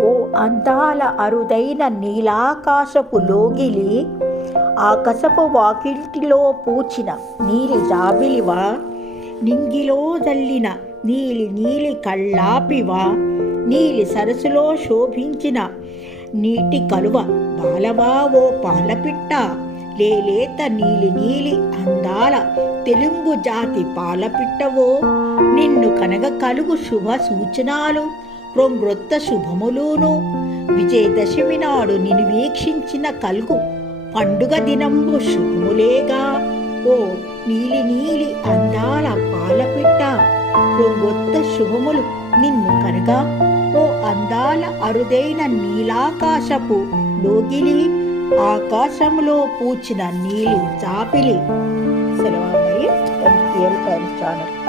ఓ అందాల అరుదైన నీలాకాశపు లోగిలి, ఆకాశపు వాకింటిలో పూచిన నీలి జాబిలివా, నింగిలో జల్లిన నీలి నీలి కళ్ళాపివా, నీలి సరస్సులో శోభించిన నీటి కలువ బాలవా ఓ పాలపిట్ట, లేలేత నీలి నీలి అందాల తెలుగు జాతి పాలపిట్టవో, నిన్ను కనగ కలుగు శుభ సూచనాలు రొంగ్రొత్త శుభములును, విజయదశమి నాడు నిన్ను వీక్షించిన కలుగు పండుగ దినంబు శుభములేగా. ఓ నీలి నీలి అందాల పాలపిట్ట, రొంగొత్త శుభములు నిన్ను కనగా. ఓ అందాల అరుదైన నీలాకాశపు లోగిలి, ఆకాశంలో పూచిన నీలి జాబిలి. సెలవు. ఛానల్